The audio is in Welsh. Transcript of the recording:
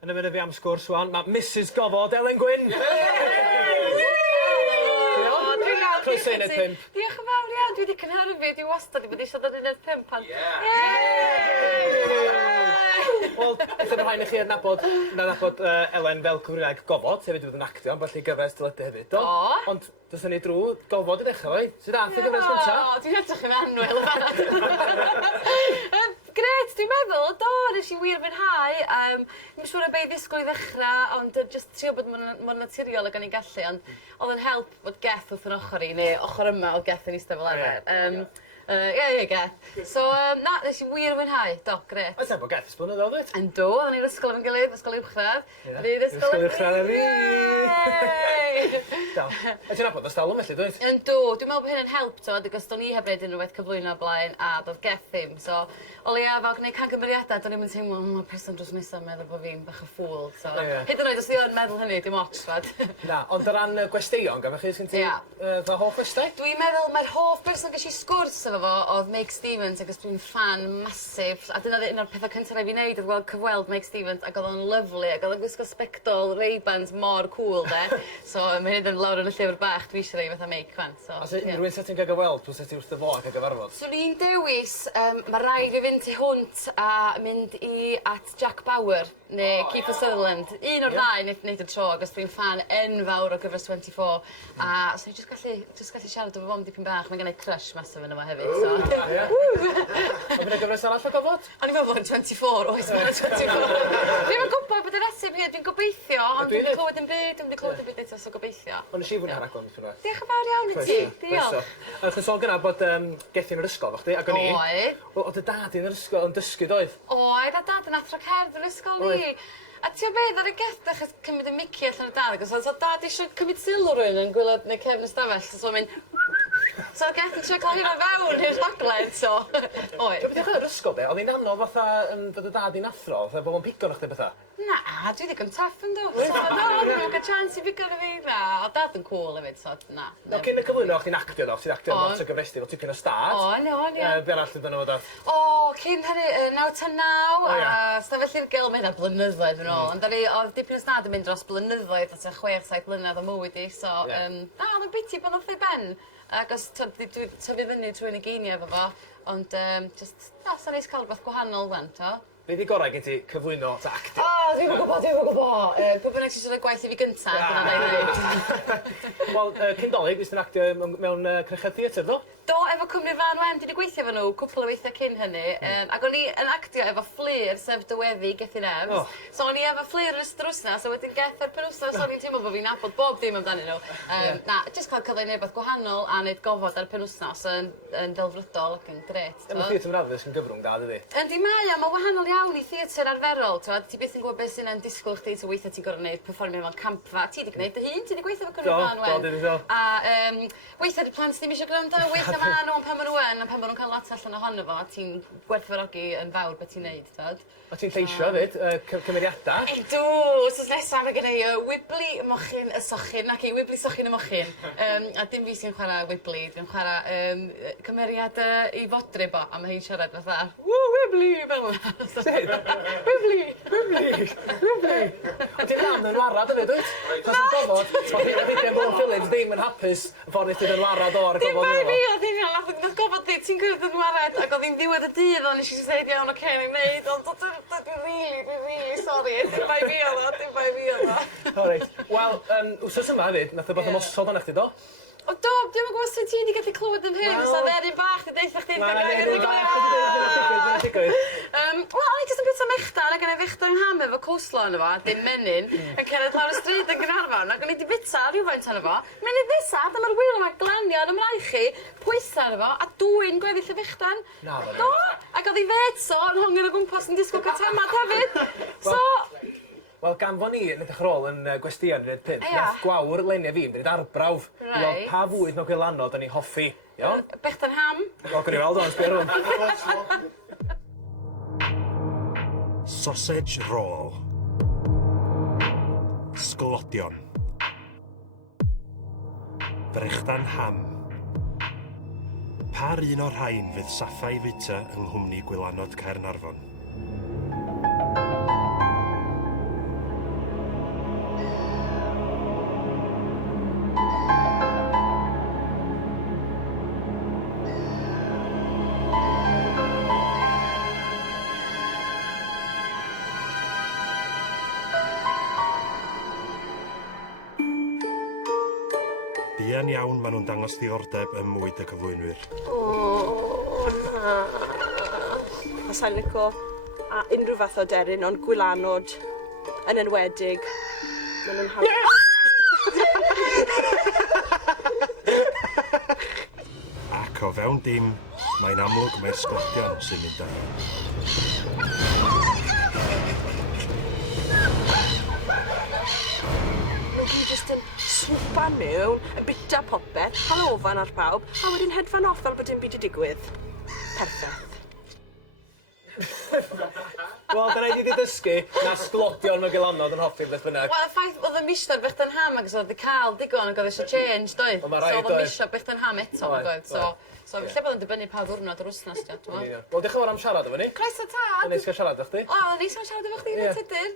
Yn ymuno fi am sgwrs wan, mae Mrs Gofod, Elen Gwynne. Croeso uned 5. Diolch yn fawr iawn, dwi wedi cynhyrfu, dwi wastad wedi bod eisiau dod uned 5 pan. Wel, eitha rhaid i chi adnabod Elen fel cyflwynwraig Gofod, hefyd wedi bod yn actio, ambell i gyfres dyledu hefyd. Ond, dysyn ni drwy Gofod i ddechrau, oi? Sydd ath i gyfres gyntaf? Dwi'n edrych yn anwyl. Gret, dwi'n meddwl, nes i wir fwynhau. Dwi'n siŵr o beth ddisgwyl i ddechrau, ond jyst trio bod mor naturiol ag o'n i'n gallu, ond oedd yn help bod Geth wrth yn ochr i, neu ochr yma o Geth yn eistedd fel arfer. Ie, Geth. So, nes i wir fwynhau, gret. Mae'n teimlo Geth ysblynyddoedd, dweud? Yndw, oedden ni'n ysgol efo'n gilydd, ysgol uwchradd. Fydd ysgol uwchradd e fi! A ti'n abod o stalwm felly, dweud? Yndw, dwi'n meddwl bod hyn yn help, agos do'n i heb wneud unrhyw cyflwyno blaen, a doedd Geth ddim. So, o leia fel gwneud camgymeriadau, do'n i'n mynd teimlo, mae'r person dros nesaf meddwl bod fi'n bach o ffwl. So, hyd yn oed os di o'n meddwl hynny, dim Oxford. Na, ond o ran gwesteion, gafo chi, sgyn ti fy hoff gwestau? Dwi'n meddwl mae'r hoff person gysi sgwrs efo fo oedd Meic Stevens, agos dwi'n fan masif. A dyna un o'r pethau cyntaf fi wneud oedd gweld cyfweld Meic Stevens, ac oedd o'n lyflu, ac oedd o'n gwisgo spectol, Ray-Bans mor cool, de. So, mae hyn yn lawr yn y llyfr bach, dwi eisiau rei fatha Meic fan. A sy'n rhywun sy'n cael gyfweld, pwy sy'n ti wrth y fo ac a gyfarfod? So, ni'n dewis, mae rhaid i fynd i hwnt a mynd at Jack Bauer, neu Kiefer Sutherland. Un o'r ddau wneud y tro, agos dwi'n fan enfawr o gyfres 24. A so, ni'n just gallu siarad o fo fom dipyn bach, mae'n gennau crush masif yn yma hefyd. Ond fydd y gyfres arall o Gofod? O'n i'n meddwl bod yn 24, oes bod yn 24. Dwi'n yn gwybod bod yr eseb hi, dwi'n gobeithio, ond dwi'n clywed yn byd, dwi'n clywed yn byd eto, so gobeithio. Ond nes i fwynhau rhaglen, dwi'n fawr. Diolch yn fawr iawn i ti, diolch. Chyn sôn gyna bod Gethi yn yr ysgol, fo chdi, ac o'n i. Oedd y dad yn yr ysgol yn dysgu, doedd? Oedd, a dad yn athro cerdd yn ysgol ni. A ti'n beth, ar y geth dechrau cymryd y mici allan y dad, ac os oedd dad eisiau cymryd sylw rhywun yn gwylod neu cefn y stafell, so mynd... So oedd geth yn trio cael hynna fewn i'r rhaglen, so... Oed. Beth yw'ch yn yr ysgol, de? Oedd hi'n anodd fatha fod y dad i'n athro, fatha bod o'n pigo na chdi bethau? Na, dwi wedi gyn taff yn dod. So, dwi'n cael chance i pigo na fi, na. O, dad yn cool hefyd, so, na. No, cyn y cyflwyno, o'ch chi'n actio, do? Ti'n actio lot o gyfresti, fel tipyn o stad. On. Be arall ydyn nhw, da? O, cyn hynny, 9-9, a stafell i'r gel mynd ar blynyddoedd yn ôl. Ond oedd dipyn o stad yn mynd dros blynyddoedd, at 6-7 blynedd o mywyd i, so, na, oedd yn biti bod nhw'n ffei ben. Ac os dwi tyfu fyny trwy'n y geiniau efo fo, ond just, sa'n neis cael rhywbeth gwahanol fan, to. Be di gorau gen ti cyflwyno ta actio? O, dwi'n gwybod. Pwy bynnag sy'n siarad gwaith i fi gyntaf, dyna da i ddweud. Wel, cyn dolyg, wnes ti'n actio mewn crychau theatr, do? Do, efo Cymru Fan Wen, dwi wedi gweithio efo nhw cwpl o weithiau cyn hynny. Ac o'n i yn actio efo Fflir, sef dyweddi Gethin Eves. So o'n i efo Fflir yn ystod wsnos, a wedyn Geth ar penwsnos, so o'n i'n teimlo bod fi'n nabod bob dim amdanyn nhw. Na, jyst cael cyfle i wneud beth gwahanol a wneud Gofod ar penwsnos yn delfrydol ac yn gret. Mae theatr yn raddus yn gyfrwng da, dydi? Yndi mae wahanol iawn i theatr arferol. Ti byth yn gwybod beth sy'n disgwyl chdi, so weithiau ti'n gorfod wneud perfformio mewn campfa. Ti wedi gwneud dy hun, ti wedi gweithio efo Cymru Fan Wen. A weithiau di plant ddim eisiau gwrando, weithiau ma nhw, pan maen nhw yn, a pan maen nhw'n cael lot allan ohono fo, ti'n gwerthfawrogi yn fawr beth ti'n neud, tyd. A ti'n lleisio hefyd, cymeriadau? Ydw, wrth nesaf mae gennau wyblu mochyn y sochyn, nac i, wyblu sochyn y mochyn. A dim fi sy'n chwarae wyblu, dwi'n chwarae cymeriad i fodri bo, a mae hi'n siarad fatha, wyblu, fel yna. Sut? Wyblu. A ti'n lam yn warad hefyd, wyt? Chos yn Gofod, mae hi'n rhaid yn Phillips ddim yn hapus y ffordd eich yn warad o'r Gofod. Dim bai fi oedd hynny, nath Gofod di, ti'n gwrdd yn warad, ac oedd hi'n ddiwedd y dydd, ond nes i seid iawn o cen i'n neud, ond dwi'n really sorry, dim bai fi oedd o. Wel, wsos yma hefyd, nath o beth ymosod o'n eich do? O do, dwi'n yn gwybod sy'n ti wedi gallu clywed yn hyn, os a dderin bach, di deitha chdi'n gael yn digwydd. Wel, o'n i jyst yn bita mechdan, ac yn ei fechta yng Ngham efo coastlaw yna fo, dim menyn, yn cered lawr y stryd yn Gynarfon, ac o'n i wedi bita rhywfaint yna fo. Munud nesa, dyma'r wyl yma glanio yn ymlaen chi, pwysa yna fo, a dwy'n gweddill y fechdan. Do, ac oedd i fetso yn hongian o gwmpas yn disgwyl catemad hefyd. So... Wel, gan fo ni yn edrych ar ôl yn gwestiwn yn 5, nath gwawr Lenia fi yn dweud arbrawf. Wel, pa fwyd mewn gwylanod yn ei hoffi. Bechdan ham. Wel, gwni weld o'n sbio rhwng. Sausage roll. Sglodion. Brechdan ham. Pa'r un o'r rhain fydd saffau fita yng nghwmni gwylanod Caernarfon? Dian iawn maen nhw'n dangos diddordeb ym mwyd y cyflwynwyr. O, na. A sa'n lico a unrhyw fath o deryn, ond gwylanod yn enwedig. Maen nhw'n hawdd. Ac o fewn dim, mae'n amlwg mae'r sglodion sy'n mynd â. Nhw gyd jyst yn swpan mewn, yn bita popeth, hal ofan ar pawb, a wedyn hedfan off fel bod dim byd i digwydd. Perffaith. Wel, dyna i wedi dysgu na sglodion o Gilanod yn hoffi beth bynnag. Wel, y ffaith oedd y misio Bechdan Ham ac oedd wedi cael digon ac oedd eisiau change, doedd? O, ma' raid, So oedd y doedd. misio Bechdan Ham eto, Oedd, doedd? So lle bod yn dibynnu pa ddwrnod yr wsnos, ti'n Wel, diolch yn fawr am siarad efo ni. Croeso Yn tad! neis gael siarad efo chdi. O, neis am siarad efo chdi, Ie. Tudur.